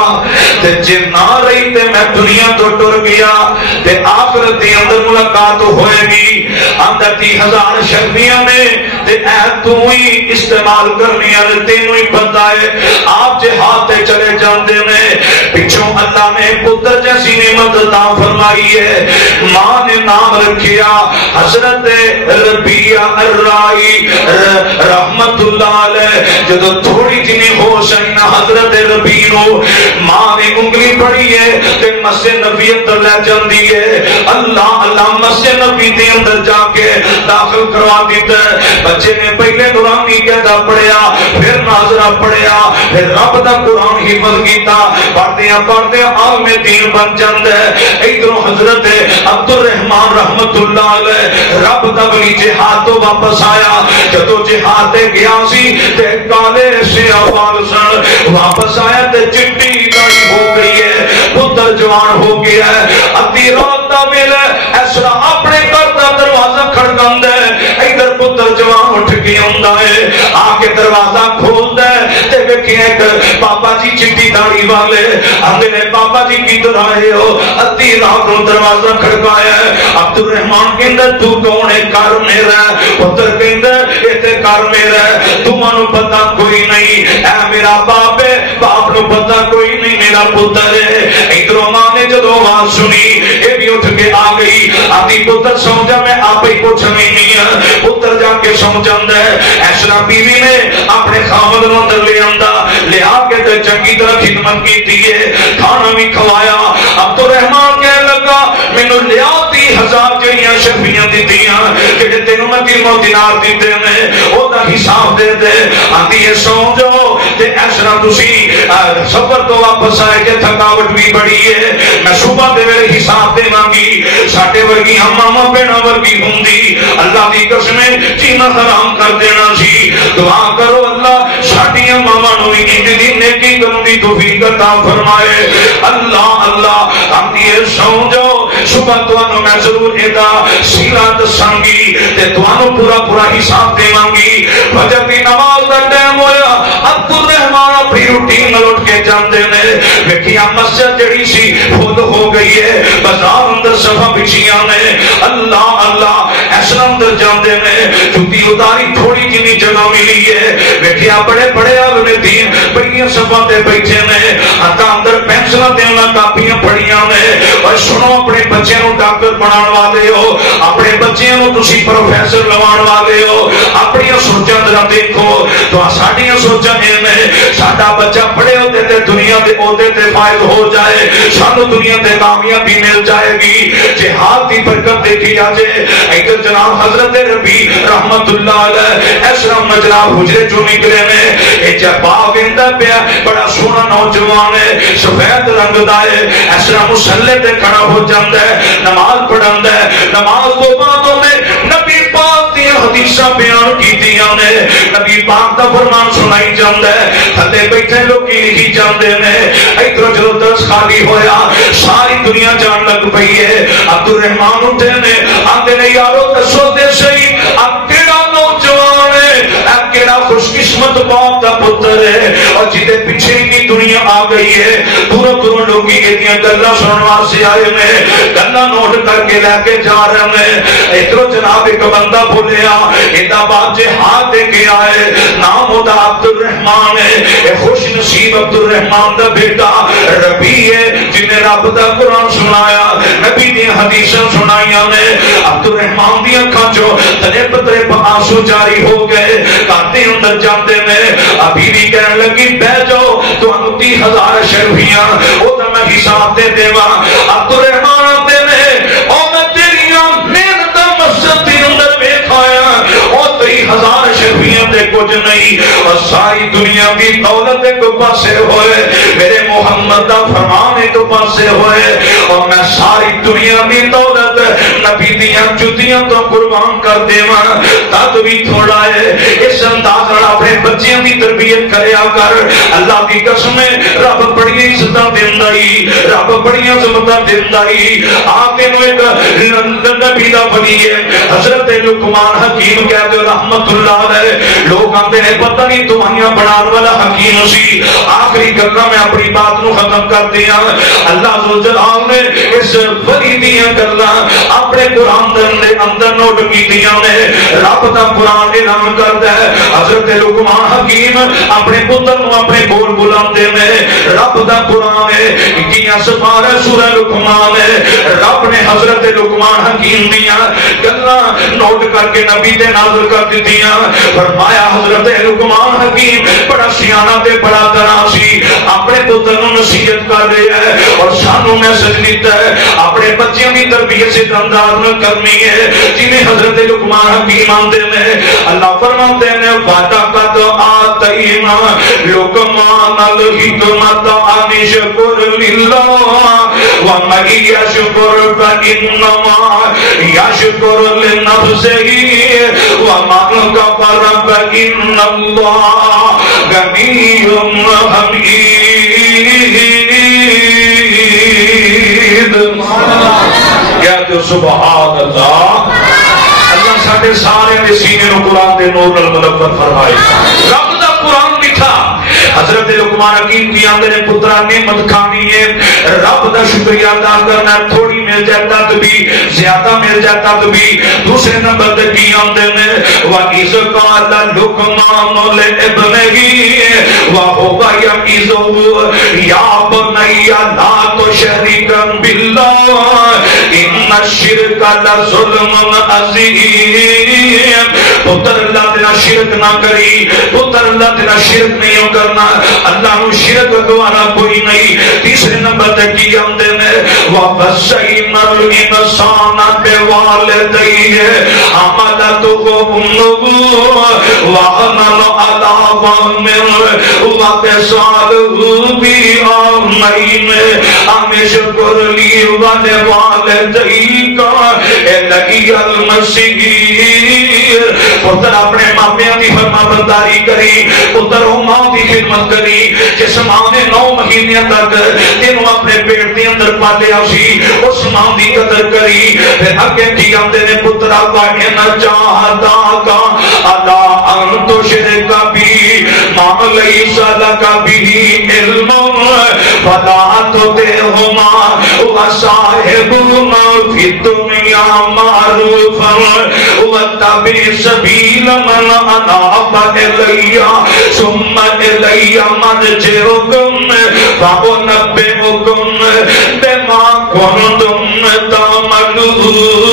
تے جے نہ رہی تے میں دنیا تو ٹر گیا تے آخرت دے اندر ملاقات ہوئے گی اندر 30,000 شرفیاں نے تے اے تو ہی استعمال کرنی ہے تینوں ہی پتہ ہے آپ جہاد تے چلے جاندے نے پچھوں اللہ نے پتر جیسی نعمت عطا فرمائی ہے ماں نے نام رکھیا حضرت ربیہ الرائی رحمت اللہ علیہ جدو تھوڑی جنی ہوش آئی نا حضرت ربی نو ماں نے انگلی پڑی ہے تے مسجد نبی اندر لے جاندی ہے اللہ اللہ مسجد نبی دے اندر جا کے داخل کروا دیتا ہے بچے نے پہلے نورانی کہتا پڑھیا پھر ناظرہ پڑھیا پھر رب دا قرآن حفظ کیتا پڑھتے عالم دین بن جاندے ادھروں حضرت عبد الرحمان رحمت اللہ علیہ رب دا ولی جہاد تو واپس آیا جدو جہاد تے گیا سی تے کالے سے آواز سن واپس آیا تے چٹی داڑھی ہو گئی ہے پتر جوان ہو گیا ہے ادھی رات دا ویلا ایسا اپنے گھر دا دروازہ کھڑکاندا ہے ادھر پتر جوان اٹھ کے آندا ہے آ کے دروازہ کھولدا ہے تے ویکھیا ایک بابا جی چٹی داڑھی والے آندے نے بابا جی کدھر آئے ہو ادھی رات نو دروازہ کھڑکایا ہے عبد الرحمان کہندا تو کون ہے گھر میرا پتر کہندا ایتھے گھر میرا تمہاں نو پتہ کوئی نہیں اے میرا باپ ہے باپ نو پتہ کوئی نہیں میرا پتر ہے ادھروں ماں نے جدوں آواز سنی اے بھی اٹھ کے آ گئی آدھی پتر سمجھا میں آپ ہی کچھ نہیں ہے پتر جا کے سمجھاندا ہے ایسا بیوی نے اپنے خاوند نو اندر لے آندا لے آ کے تے چنگی طرح خدمت کیتی ہے کھانا بھی کھوایا عبد الرحمان کہنے لگا مینوں لیا 30,000 جڑیاں شرفیاں دتیاں کہ تینوں میں 3 دینار دتے نے او دا حساب دے دے آندی ہے سو جاؤ تے ایسا تسی سفر تو واپس آئے کہ تھکاوٹ بھی بڑی ہے میں صبح دے ویلے حساب دیواں گی ساڈے ورگی ماما بہنا ورگی ہوندی اللہ دی قسم جینا حرام کر دینا سی دعا کرو اللہ ساڈیاں ماما نو بھی انج دی نیکی کرن دی توفیق عطا فرمائے اللہ اللہ آندی ہے سو جاؤ صبح تانوں میں ضرور ادا سیرا دساں گی تے تانوں پورا پورا حساب دیواں گی فجر دی نماز دا ٹائم ہویا عبد الرحمان اپنی روٹین نال اٹھ کے جاندے نے ویکھیا مسجد جڑی سی فل ہو گئی ہے بازار اندر صفا بچیاں نے اللہ اللہ ایسا اندر جاندے نے جوتی اتاری تھوڑی جنی جگہ ملی ہے ویکھیا بڑے بڑے عالم دین بڑیاں صفا تے بیٹھے نے ہتھاں اندر پینسلاں تے انہاں کاپیاں پڑیاں نے اور سنو اپنے بچے نو ڈاکٹر بناون والے ہو اپنے بچے نو تسی پروفیسر لوان والے ہو اپنی سوچاں ذرا دیکھو تو ساڈیاں سوچاں نے ساڈا بچہ پڑھے ہوتے تے دنیا دے عہدے تے فائز ہو جائے سانو دنیا تے کامیابی مل جائے گی جہاد دی برکت دیکھی جائے ادھر جناب حضرت ربی رحمت اللہ علیہ ایسا مجرا حجرے جو نکلے نے اے جبا ویندا پیا بڑا سونا نوجوان ہے سفید رنگ دا ہے ایسا مصلی تے کھڑا ہو جاندا ہے نماز پڑھاندا ہے نماز تو بعد میں نبی پاک دی حدیثاں بیان کیتیاں نے نبی پاک دا فرمان سنائی جاندا ہے تھلے بیٹھے لوگ لکھی جاندے نے ادھر جدوں درس خالی ہویا ساری دنیا جان لگ پئی ہے عبد الرحمان اٹھے نے آندے نے یارو دسو تے صحیح اب کیڑا نوجوان ہے اب کیڑا خوش قسمت باپ دا پتر ہے اور جدے پیچھے کی دنیا آ گئی ہے دوروں دوروں لوگ اتنی گلاں سنن واسطے آئے نے گلاں نوٹ کر کے لے کے جا رہے ہیں ادھر جناب ایک بندہ بولیا ادا بات جہاد دے کے آئے نام ہوتا عبد الرحمان ہے اے خوش نصیب عبد الرحمان دا بیٹا ربی ہے جنہیں رب دا قرآن سنایا نبی دی حدیثاں سنائیاں نے عبد الرحمان دی اکھاں چوں تریپ تریپ آنسو جاری ہو گئے کاتے اندر جاندے نے ابھی بھی کہنے لگی بہ جاؤ تو 30,000 شرفیاں او دا میں حساب دے دیواں عبد الرحمان آتے نے او میں تیریاں محنت مسجد دی اندر ویکھ آیا او 30,000 شرفیاں دے کچھ چ نہیں اور ساری دنیا کی دولت ایک پاسے ہوئے میرے محمد دا فرمان ایک پاسے ہوئے اور میں ساری دنیا کی دولت نبی دیاں جتیاں تو قربان کر دیواں تد بھی تھوڑا ہے اس انداز نال اپنے بچیاں دی تربیت کریا کر اللہ کی قسم رب بڑی عزتاں دیندا ہی رب بڑی عظمتاں دیندا ہی آپ نو ایک نبی دا ولی ہے حضرت لقمان حکیم کہتے ہو رحمت اللہ علیہ لوگ آتے ہیں پتہ نہیں دعائیاں بنان والا حکیم سی آخری گلاں میں اپنی بات نو ختم کر دیا اللہ ذوالجلال نے اس ولی دیاں گلاں اپنے قرآن دے اندر نوٹ کیتیاں نے رب دا قرآن اعلان کردا ہے حضرت لقمان حکیم اپنے پتر نو اپنے کول بلاندے نے رب دا قرآن ہے کیاں سپارہ سورہ لقمان ہے رب نے حضرت لقمان حکیم دیاں گلاں نوٹ کر کے نبی دے نازل کر دتیاں فرمایا حضرت لقمان حکیم بڑا سیاںا تے بڑا دانا سی اپنے پتر نو نصیحت کر رہا ہے اور سانو میسج دیتا ہے اپنے بچیاں دی تربیت سے انداز میں کرنی ہے جنہیں حضرت لقمان حکیم آندے نے اللہ فرماتے ہیں وعدہ قد آتینا لقمان الحکمت ان اشکر للہ ومن یشکر فانما یشکر لنفسہ ومن کفر فان اللہ غنی حمید کہتے سبحان اللہ اللہ ساڈے سارے سینے نو قرآن دے نور نال ملبت فرمائے رب دا قرآن میٹھا حضرت لقمان حکیم کی آندے نے پترا نعمت کھانی ہے رب دا شکریہ ادا کرنا تھوڑی مل جاتا تو بھی زیادہ مل جاتا تو بھی دوسرے نمبر تے کی آندے نے وَإِذْ قَالَ لُقْمَانُ لِابْنِهِ وَهُوَ يَعِظُهُ يَا بُنَيَّ لَا تُشْرِكْ بِاللَّهِ إِنَّ الشِّرْكَ لَظُلْمٌ عَظِيمٌ پتر اللہ تیرا شرک نہ کری پتر اللہ تیرا شرک نہیں کرنا اللہ نو شرک دوارا کوئی نہیں تیسرے نمبر تے کی آندے نے وَبَشَّرْنَا الْإِنسَانَ بِوَالِدَيْهِ حَمَلَتْهُ أُمُّهُ وَهْنًا عَلَىٰ وَهْنٍ وَفِصَالُهُ فِي عَامَيْنِ أَنِ اشْكُرْ لِي وَلِوَالِدَيْكَ إِلَيَّ الْمَصِيرُ پتر اپنے ماں پیاں دی فرما برداری کری پتر او ماں دی خدمت کری جس ماں نے 9 مہینے تک تینوں اپنے پیٹ دے اندر پالیا سی اس ماں دی قدر کری پھر اگے کی آندے نے پترا وَإِنْ جَاهَدَاكَ عَلَىٰ أَن تُشْرِكَ بِي مَا لَيْسَ لَكَ بِهِ عِلْمٌ فَلَا تُطِعْهُمَا وَصَاحِبْهُمَا فِي الدُّنْيَا مَعْرُوفًا وَاتَّبِعْ سَبِيلَ مَنْ أَنَابَ إِلَيَّ ثُمَّ إِلَيَّ مَرْجِعُكُمْ فَأُنَبِّئُكُمْ بِمَا كُنتُمْ تَعْمَلُونَ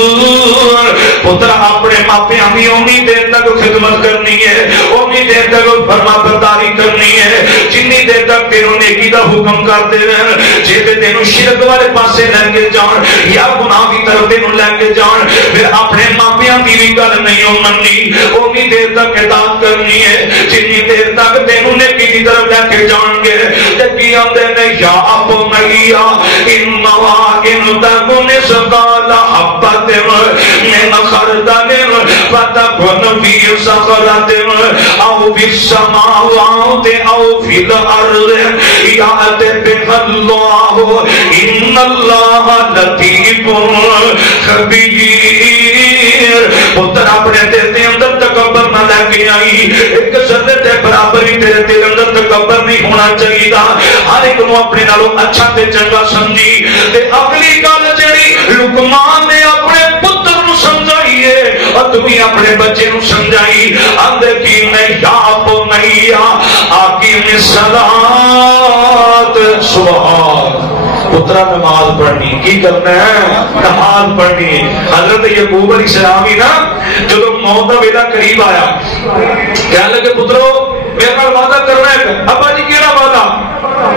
پتر اپنے ماپیاں بھی اونی دیر تک خدمت کرنی ہے اونی دیر تک فرما برداری کرنی ہے جنی دیر تک تینوں نیکی دا حکم کرتے رہن جیتے تینوں شرک والے پاسے لنگے جان یا گناہ کی طرف تینوں لنگے جان پھر اپنے ماپیاں کی بھی گل نہیں مننی اونی دیر تک اطاعت کرنی ہے جنی دیر تک تینوں نیکی کی طرف لنگے جان گے جبکی اندے نے یا ابو مہیا انما ان تکن سقال حبت من خردل فتكن في صخرة أو في السماوات أو في الأرض يأتي بها الله إن الله لطيف خبير پتر اپنے دل دے اندر تکبر نہ لے کے آئی ایک ذرے تے برابر ہی تیرے دل اندر تکبر نہیں ہونا چاہیے ہر ایک نو اپنے نالوں اچھا تے چنگا سمجھی تے اگلی گل جڑی لقمان نے اپنے پتر نو سمجھائی ہے اور تمہیں اپنے بچے نو سمجھائی اندر کی میں یا بنیا اقیم الصلاۃ سبحان پترا نماز پڑھنی کی کرنا ہے نماز پڑھنی حضرت یعقوب علیہ السلام ہی نا جب موت کا ویلا قریب آیا کہنے لگے پترو میرے نال وعدہ کرنا ہے؟ ابا جی کیڑا وعدہ؟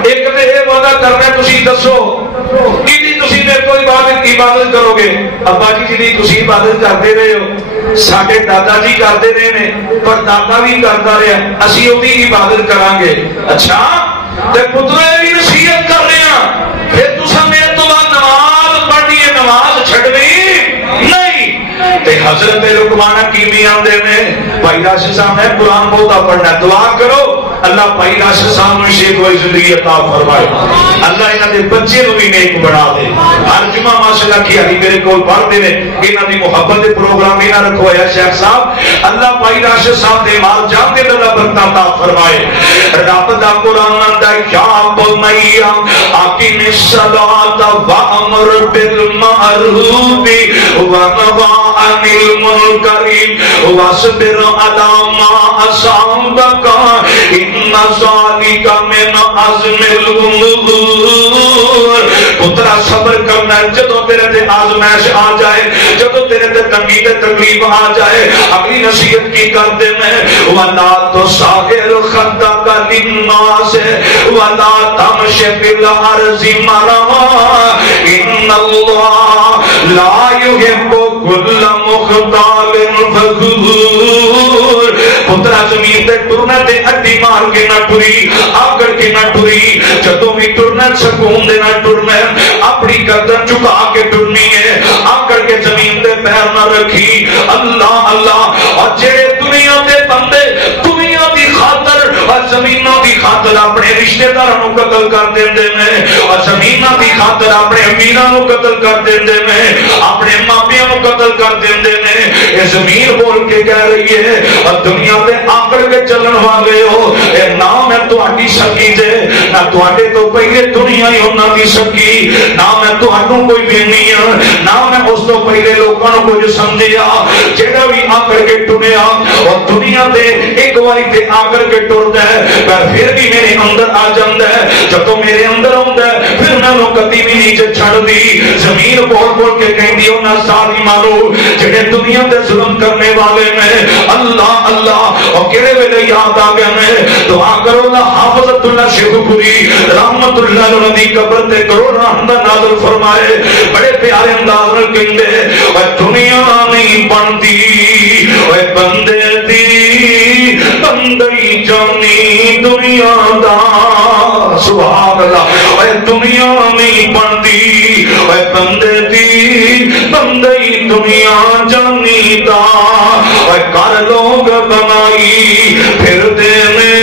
ایک تے یہ وعدہ کرنا ہے تسی دسو کہ تسی میرے کو عبادت کرو گے؟ ابا جی جی تسی عبادت کرتے رہے ہو، ساڈے دادا جی کرتے رہے نے، پر دادا بھی کرتا رہا، اسی وہی عبادت کریں گے۔ اچھا تے پترا بھی نصیحت کر رہے ہیں، پھر تسا میرے تو بعد نماز پڑھنی ہے، نماز چھڈنی نہیں۔ تے حضرت لقمان حکیمی آندے نے بھائی راشد صاحب نے قرآن بہتا پڑھنا، دعا کرو اللہ بھائی راشد صاحب نے شیخ و زندگی عطا فرمائے، اللہ انہاں دے بچے نو بھی نیک بنا دے۔ ہر جمعہ ماشاءاللہ کی علی میرے کول پڑھتے نے، انہاں دی محبت دے پروگرام انہاں رکھوایا شیخ صاحب، اللہ بھائی راشد صاحب دے مال جان دے اللہ برکت عطا فرمائے۔ رب دا قرآن آندا یا بنیا اقم الصلاۃ وامر بالمعروف ونہا عن المنکر واصبر علی ما اصابک ان ذالک من عزم الامور۔ پترا صبر کرنا جدو تیرے تے آزمائش آ جائے، جدو تیرے تے تنگی تے تکلیف آ جائے، اگلی نصیحت کی کر دے میں وَلَا تُصَغِرْ خَدَّكَ لِلنَّاسِ وَلَا تَمْشِ فِي الْأَرْضِ مَرَحًا إِنَّ اللَّهَ لَا يُحِبُّ كُلَّ مُخْتَالٍ فَخُورٍ۔ پترا زمین تے ٹرنا تے اڈی مار کے نہ ٹری، آکڑ کے نہ ٹری، جدوں بھی ٹرنا سکون دے نہ ٹرنا، اپنی گردن جھکا کے ٹرنی ہے، آکڑ کے زمین تے پیر نہ رکھی۔ اللہ اللہ، اور جڑے دنیا دے بندے دنیا دی خاطر اور زمینوں دی خاطر اپنے رشتہ داراں نو قتل کر دیندے نے، اور زمینوں دی خاطر اپنے امیراں نو قتل کر دیندے نے، اپنے ماپیاں نو قتل کر دیندے نے، یہ زمین بول کے کہہ رہی ہے اور دنیا دے آکڑ کے چلن والے ہو، اے نام ہے تہاڈی سکی دے، نہ تہاڈے تو پہلے دنیا ہی انہاں دی سکی، نہ میں تہاڈوں کوئی وینی ہاں، نہ میں اس تو پہلے لوکاں نو کچھ سمجھیا، جڑا بھی آکڑ کے ٹریا اور دنیا دے ایک واری تے آکڑ کے ٹردا ہے، پر پھر بھی میرے اندر آ جاندا ہے، جدوں میرے اندر آوندا ہے پھر میں نو کدی بھی نیچے چھڑ دی۔ زمین بول بول کے کہندی انہاں ساری مارو جڑے دنیا دے ظلم کرنے والے میں، اللہ اللہ، اور کہڑے ویلے یاد آ گیا میں دعا کرو لا حافظت اللہ شیخ پوری رحمت اللہ علیہ دی قبر تے کرو رحمت نازل فرمائے۔ بڑے پیارے انداز میں کہندے اے دنیا نہیں بنتی اے بندے دی، بندی جانی دنیا دا، سبحان اللہ، اے دنیا نہیں بنتی اے بندے دی، بندی دنیا جانی دا، اے کر لوگ بنائی پھر دینے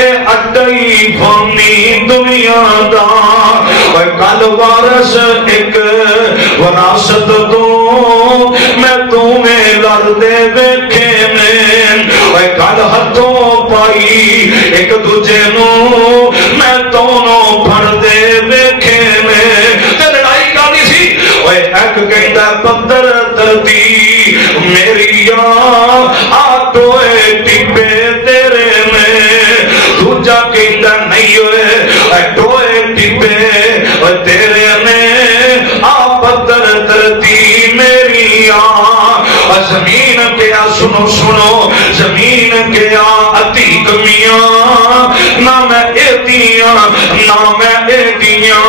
اے اڈائی فانی دنیا دا، اے کل وارث ایک وراثت دو میں تمہیں لڑدے ویکھے میں، اے کل ہتھوں پائی ایک دوجے نو میں دونوں پھڑدے ویکھے میں، تے لڑائی کانی سی؟ اے ایک کہندا پتھر دردی میری آٹوئے ٹپے تیرے میں، دوجا کہندا نہیں ہوئے ٹوئے ٹپے تیرے میں، آ پتھر دردی میری زمین کیا سنو سنو، زمین کیا عتیق میاں، نہ میں ایدیاں نہ میں ایدیاں،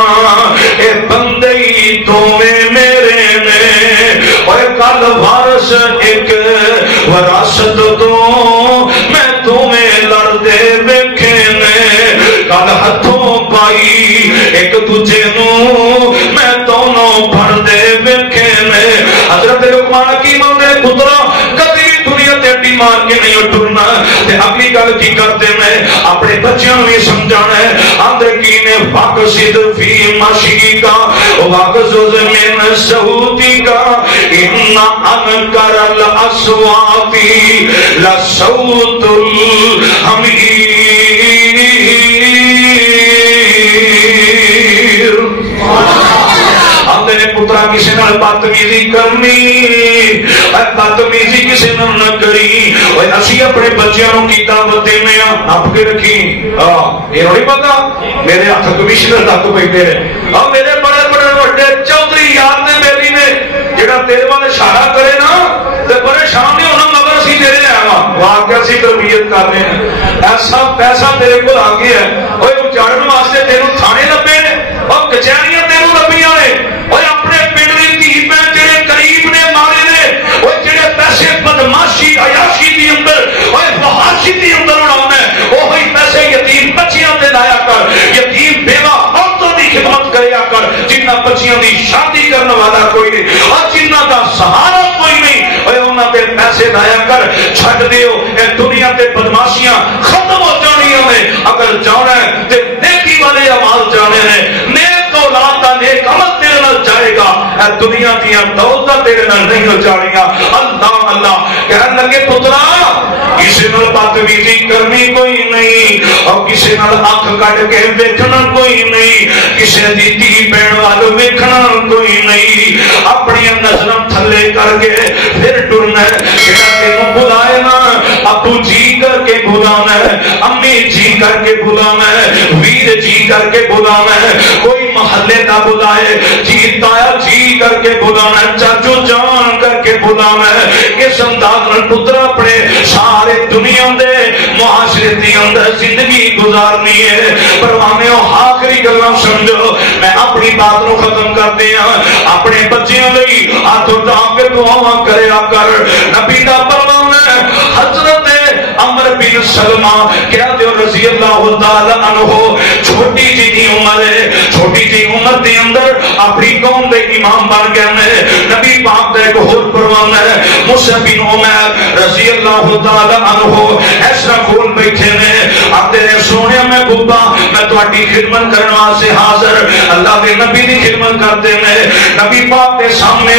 اے بندے ہی تمہیں میرے میں، اور کل وارث ایک وراثت دو میں تمہیں لڑدے ویکھے نے، کل ہتھوں پائی ایک دوجے نو میں دونوں پھڑدے ویکھے نے۔ حضرت لقمان حکیم نے پترا کبھی بھی دنیا تے اڈی مار کے نہیں ٹرنا، تے اگلی گل کی کرتے میں اپنے بچیاں نو یہ سمجھانا ہے، آندے کی نے فاقصد فی مشی کا واقصد من صوتی کا ان انکر الاصواتی لصوت الحمیر۔ پترا کسی نال بدتمیزی کرنی، بدتمیزی کسی نال نہ کری، اسی اپنے بچیاں نو کی دعوت دینے نپ کے رکھی، یہ نہیں پتا میرے ہاتھ کمشنر تک بیٹھے ہیں، اور میرے بڑے بڑے بڑے چودھری یار نے میری نے جڑا تیرے والے اشارہ کرے نا تے پریشان نہیں ہونا، مگر اسی تیرے آیا واقعہ سی تربیت کرنے ہیں، ایسا پیسہ تیرے کو آ گیا ہے، وہ اجاڑن واسطے تینوں تھانے لبے نے اور کچہریاں تینوں لبیاں نے، اور اپنے پنڈ دی دھی بہن جڑے قریب نے مارے نے، وہ جڑے پیسے بدماشی عیاشی دی اندر اور فحاشی دی اندر اڑاؤنا ہے، وہی پیسے یتیم بچیاں تے لایا کر، یتیم بیوہ عورتوں دی خدمت کریا کر جنہ بچیاں دی شادی کرنے والا کوئی نہیں اور جنہ دا سہارا کوئی نہیں، اور انہاں تے پیسے لایا کر چھڈ دیو، اے دنیا تے بدماشیاں ختم ہو جانیاں نے، اگر جانا ہے تے نیکی والے اعمال جانے ہیں، نیک اولاد دا نیک عمل تیرے نال جائے گا، اے دنیا دیاں دولتاں تیرے نال نہیں ہو جانیاں۔ اللہ اللہ کہن لگے پترا کسی نال بدتمیزی کرنی کوئی نہیں اور کسی نال اکھ کٹ کے ویکھنا کوئی نہیں، کسی دی دھی بہن وال ویکھنا کوئی نہیں، اپنی نظراں تھلے کر کے پھر ٹرنا ہے، جڑا تینوں بلائے نا ابو جی کر کے بلانا ہے، امی جی کر کے بلانا ہے، ویر جی کر کے بلانا ہے، کوئی محلے کا بلائے جی تایا جی کر کے بلانا ہے، چاچو جان کر کے بلانا ہے، اس انداز میں پتر اپنے سارے دنیا دے معاشرے دی اندر زندگی گزارنی ہے۔ پروانے آخری گلاں سمجھو، میں اپنی بات نو ختم کر دیا، اپنے بچیاں لئی ہاتھ اٹھا کے دعاواں کریا کر، نبی دا پروان ہے حضرت عمر بن سلمہ کہہ دیو رضی اللہ تعالی عنہ، چھوٹی جی عمر ہے، چھوٹی جی عمر دے اندر اپنی قوم دے امام بن گئے نے، نبی پاک دا ایک اور پروان ہے مصعب بن عمیر رضی اللہ تعالی عنہ ایسا کول بیٹھے نے، آتے نے سونے میں بوبا میں تہاڈی خدمت کرنے واسطے حاضر، اللہ دے نبی دی خدمت کرتے نے، نبی پاک دے سامنے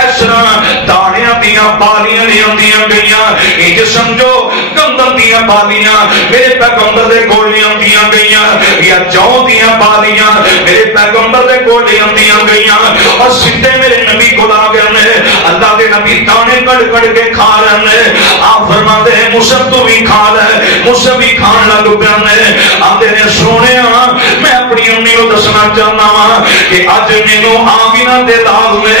ایسا داڑیاں دیاں بالیاں لیاندیاں گئیاں، یہ سمجھو گندم دیاں بالیاں میرے پیغمبر دے کول لیاندیاں گئیاں، یا جو دیاں بالیاں میرے پیغمبر دے کول لیاندیاں گئیاں، اور سیدھے میرے نبی کو آ گئے نے، اللہ دے نبی دانے کٹ کٹ کے کھا رہے ہیں، آپ فرماتے ہیں مصعب تو بھی کھا رہے، مصعب بھی کھان لگ پیا نے، آتے نے سونے میں اپنی امی کو دسنا چاہنا وا کہ اج مینوں آمینہ دے لال نے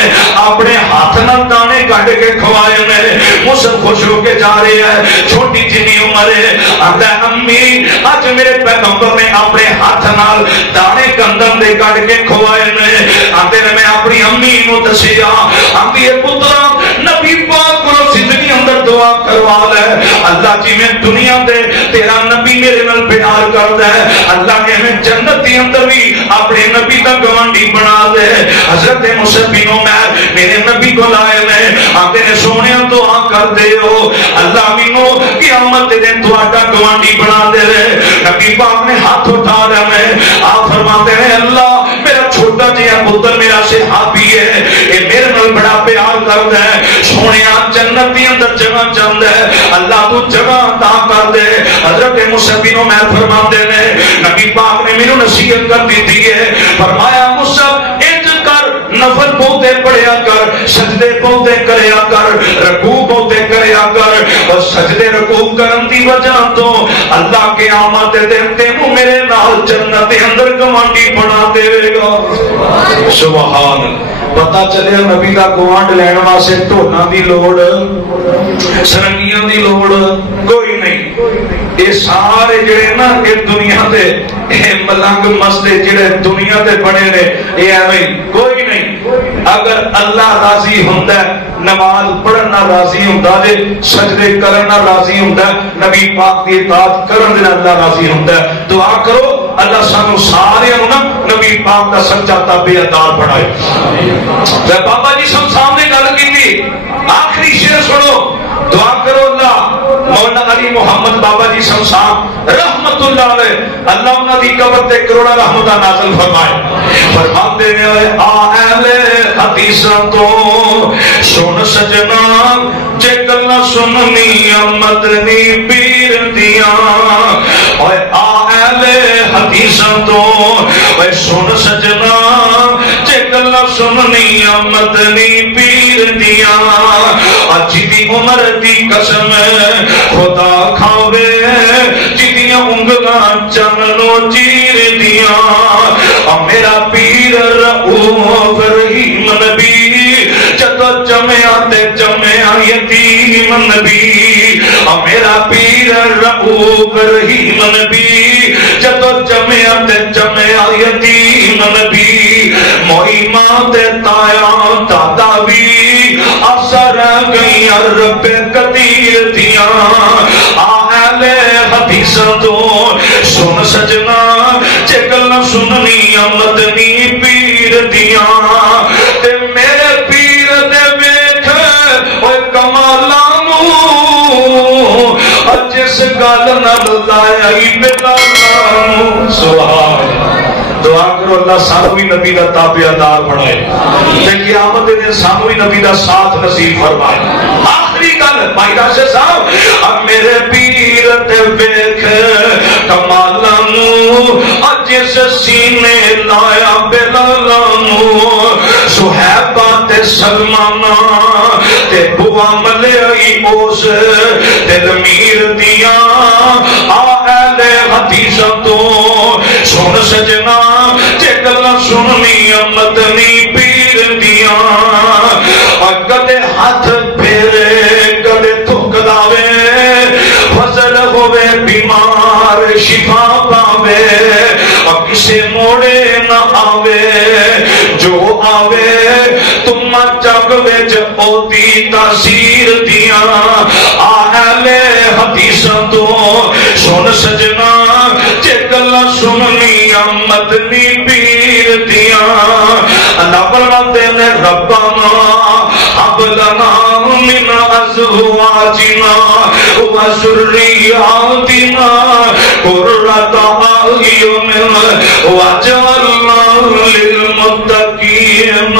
اپنے ہاتھ نال دانے کٹ کے کھوائے نے، مصعب خوش ہو کے جا رہے ہیں، چھوٹی جنی عمر ہے، آتا ہے امی اج میرے پیغمبر نے اپنے ہاتھ نال دانے گندم دے کٹ کے کھوائے نے، آتے نے میں اپنی امی نو دسیا، امی پترا نبی پاک کو زندگی اندر دعا کروا لے، اللہ جی میں دنیا دے تیرا نبی میرے نال پیار کردا ہے، اللہ نے ہمیں جنت دی اندر بھی اپنے نبی دا گوانڈی بنا دے۔ حضرت مصعب بن عمیر میرے نبی کو لائے نے، آتے نے سونے دعا کر دے ہو اللہ مینوں قیامت دے دن تہاڈا گوانڈی بنا دے رہے، نبی پاک نے ہاتھ اٹھا رہے ہیں، آپ فرماتے ہیں اللہ میرا چھوٹا جہا پتر میرا صحابی ہے، یہ میرے نال بڑا پیار کردا ہے، سونیا جنت دی اندر جگہ چاہندا ہے، اللہ تو جگہ عطا کر دے۔ حضرت مصعب بن عمیر فرماتے ہیں نبی پاک نے مینوں نصیحت کر دی ہے، فرمایا مصعب انج کر نفل بہتے پڑھیا کر، سجدے بہتے کریا کر، رکوع بہتے کریا کر، اور سجدے رکوع کرن دی وجہ تو اللہ قیامت دے دن تینوں میرے نال جنت دے اندر گوانڈی بنا دے گا۔ سبحان پتہ چلے نبی دا گوانڈ لین واسطے ڈھولاں دی لوڑ سرنگیاں دی لوڑ کوئی نہیں، یہ سارے جڑے نا یہ دنیا دے ملنگ مستے جڑے دنیا دے بنے نے یہ ایویں کوئی نہیں، اگر اللہ راضی ہوندا ہے نماز پڑھنا راضی ہوندا ہے، سجدے کرنا راضی ہوندا ہے، نبی پاک دی اطاعت کرن دے اللہ راضی ہوندا ہے۔ دعا کرو اللہ سانو سارے نا نبی پاک دا سچا تابعدار بنائے۔ میں بابا جی سب سامنے گل کی آخری شعر سنو، دعا کرو اللہ مولانا علی محمد بابا جی شمشان رحمت اللہ علیہ اللہ انہاں دی قبر تے کروڑا رحمتاں نازل فرمائے، فرماتے ہیں آ اہل حدیثاں تو سن سجنا جے گلاں سننیاں مدنی پیر دیاں، اوے آ اہل حدیثاں تو اوے سن سجنا جے گلاں سننیاں مدنی پیر دیاں، اج دی عمر دی قسم خدا کھاوے جدیاں انگلاں چننو چیر دیاں، میرا پیر رؤوف رحیم نبی جدو جمعہ تے جمعہ یتیم نبی میرا پیر رؤوف رحیم نبی جدو جمعہ تے جمعہ یتیم نبی موئی ماں تے تایا دادا بھی اثر گئی رب قدیر دیاں اہل حدیث تو سن سجنا چگل سننی مدنی پیر دیاں تے میرے پیر دے ویکھ اوے کمالاں نو جس گل نال لائی بلالاں سبحان دعا کرو اللہ سانو بھی نبی دا تابعدار بنائے تے قیامت دے دن سانو بھی نبی دا ساتھ نصیب فرمائے آخری گل بھائی راشد صاحب اب میرے پیر تے ویکھ کمالاں نو جس سینے لایا بلالاں نو صحابہ تے سلمانہ تے بوا ملیائی اس دل میر دیاں اہل حدیث تو سن سجنا چگل سننی مدنی پیر دیاں کدے ہاتھ پھیرے کدے تھک لاوے فضل ہوئے بیمار شفا پاوے کسے موڑے نہ آوے جو آوے تم جگ وچ اوتی تاثیر دیاں اہل حدیث تو سن سجنا چگل سننی مدنی پیر دیاں اللہ فرماتے ہیں ربنا ہب لنا من ازواجنا وذرياتنا قرة اعين واجعلنا للمتقين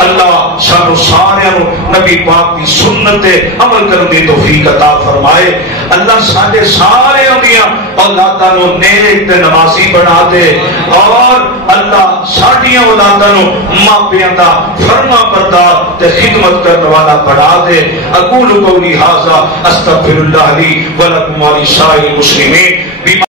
اللہ سانو سارے نبی پاک کی سنت عمل کرنے کی توفیق عطا فرمائے اللہ سارے سارے دیاں اولاداں نو نیک تے نمازی بنا دے اور اللہ ساڈیاں اولاداں نو ماپیاں دا فرما بردار تے خدمت کرنے والا بنا دے اقول قولی ھذا استغفر اللہ لی ولکم ولسائر المسلمین